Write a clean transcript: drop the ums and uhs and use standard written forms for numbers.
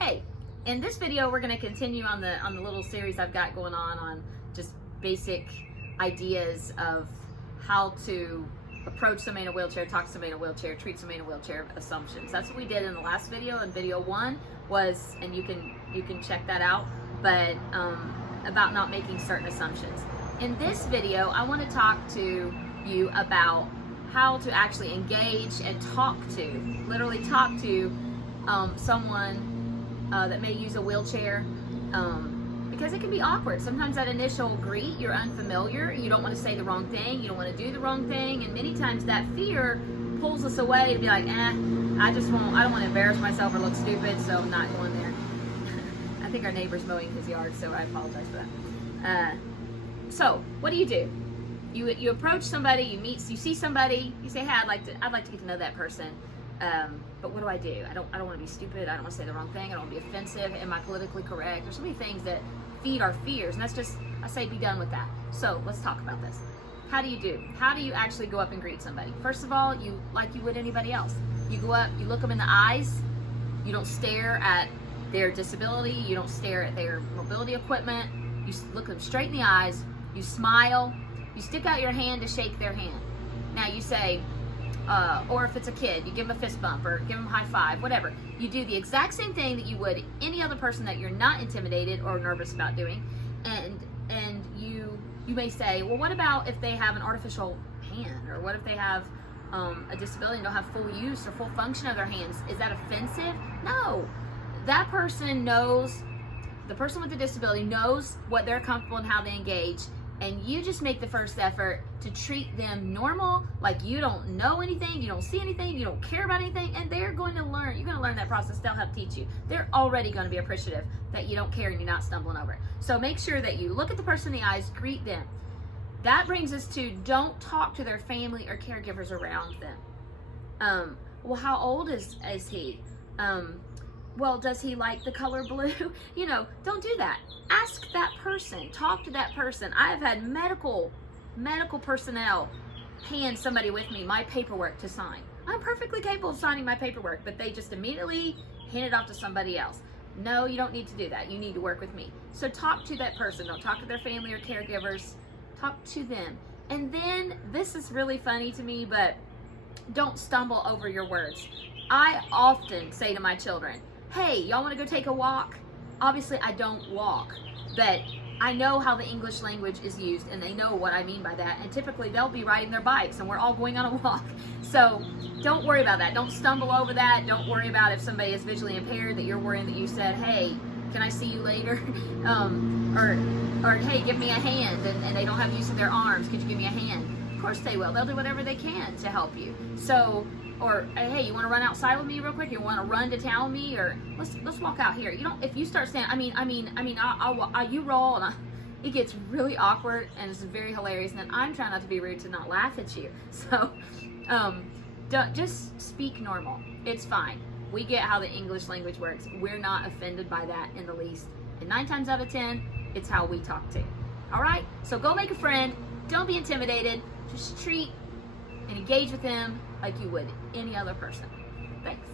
Hey, in this video we're going to continue on the little series I've got going on just basic ideas of how to approach somebody in a wheelchair, talk to somebody in a wheelchair, treat somebody in a wheelchair, assumptions. That's what we did in the last video. And video 1 was, and you can check that out, but about not making certain assumptions. In this video, I want to talk to you about how to actually engage and literally talk to someone that may use a wheelchair, because it can be awkward. Sometimes that initial greet, you're unfamiliar, you don't want to say the wrong thing, you don't want to do the wrong thing, and many times that fear pulls us away to be like, I don't want to embarrass myself or look stupid, so I'm not going there. I think our neighbor's mowing his yard, so I apologize for that. So what do? You approach somebody, you see somebody, you say, hey, I'd like to get to know that person. But what do? I don't want to be stupid. I don't want to say the wrong thing. I don't want to be offensive. Am I politically correct? There's so many things that feed our fears, and that's just, I say, be done with that. So let's talk about this. How do you actually go up and greet somebody? First of all, like you would anybody else. You go up, you look them in the eyes. You don't stare at their disability. You don't stare at their mobility equipment. You look them straight in the eyes. You smile. You stick out your hand to shake their hand. Now you say, or if it's a kid, you give them a fist bump or give them a high five, whatever. You do the exact same thing that you would any other person that you're not intimidated or nervous about doing. And you may say, well, what about if they have an artificial hand? Or what if they have a disability and don't have full use or full function of their hands? Is that offensive? No. That person knows, the person with the disability knows what they're comfortable and how they engage. And you just make the first effort to treat them normal, like you don't know anything, you don't see anything, you don't care about anything, and they're going to learn. You're going to learn that process. They'll help teach you. They're already going to be appreciative that you don't care and you're not stumbling over it. So make sure that you look at the person in the eyes, greet them. That brings us to, don't talk to their family or caregivers around them. Well, how old is he? Well, does he like the color blue? Don't do that. Ask that person. Talk to that person. I have had medical personnel hand somebody with me my paperwork to sign. I'm perfectly capable of signing my paperwork, but they just immediately hand it off to somebody else. No, you don't need to do that. You need to work with me. So talk to that person. Don't talk to their family or caregivers. Talk to them. And then, this is really funny to me, but don't stumble over your words. I often say to my children, hey, y'all want to go take a walk? Obviously, I don't walk, but I know how the English language is used, and they know what I mean by that, and typically they'll be riding their bikes, and we're all going on a walk. So don't worry about that. Don't stumble over that. Don't worry about if somebody is visually impaired, that you're worrying that you said, hey, can I see you later? Or hey, give me a hand, and they don't have use of their arms. Could you give me a hand? Of course they will. They'll do whatever they can to help you. So, or hey, you want to run outside with me real quick? You want to run to town with me, or let's walk out here. If you start saying, you roll, and it gets really awkward, and it's very hilarious. And then I'm trying not to be rude to not laugh at you. So, don't just speak normal. It's fine. We get how the English language works. We're not offended by that in the least. And 9 times out of 10, it's how we talk too. All right. So go make a friend. Don't be intimidated. Just treat and engage with them like you would any other person. Thanks.